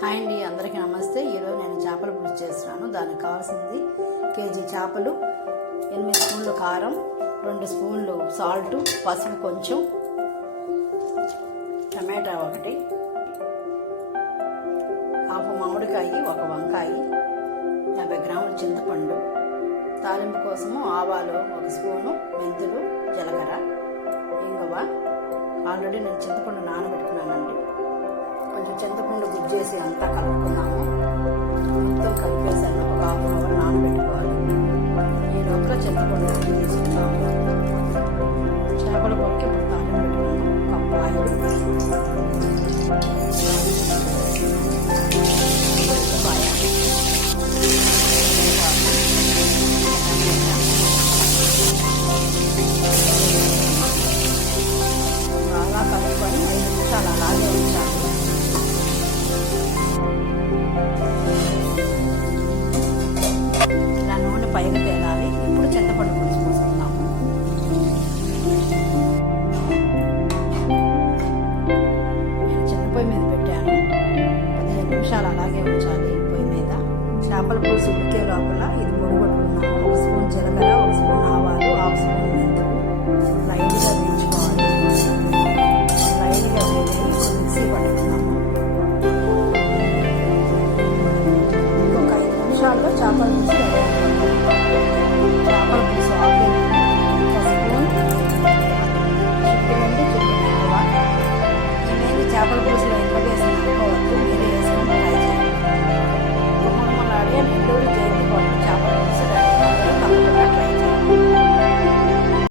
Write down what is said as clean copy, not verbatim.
Hi అండి, అందరికీ నమస్తే. ఈరోజు నేను చేపల పులుసు చేస్తున్నాను. దానికి కావాల్సింది కేజీ చేపలు, 8 స్పూన్లు కారం, 2 స్పూన్లు సాల్ట్, పసుపు కొంచెం, టమాటా ఒకటి, హాఫ్ మామిడికాయ, 1 వంకాయ, 50 గ్రాముల చింతపండు, తాలింపు కోసము ఆవాలు 1 స్పూను, మెంతులు, జీలకర్ర, ఇంగువ. ఆల్రెడీ నేను చింతపండు నానబెట్టుకున్నానండి. కొంచెం చింతపండు గుజ్జేసి అంతా కలుపుకున్నాము. మొత్తం కలిపేసాను. ఒక హాఫ్ అన్ అవర్ నానబెట్టుకోవాలి. ఈ లోపల చింతపండు తీసుకున్నాము. చేపల పొరకి ఇప్పుడు తాలింపు పెట్టుకున్నాము. కప్పు ఆయిల్, బాగా కలుపుకొని 5 నిమిషాలు అలాగే ఉంచాలి. ఇలా నూనె పైకి తేలాలి. ఇప్పుడు చింతపండు పులుసు పోసుకుందాము. నేను చిన్న పొయ్యి మీద పెట్టాను. 15 నిమిషాలు అలాగే ఉంచాలి పొయ్యి మీద. చేపల పులుసు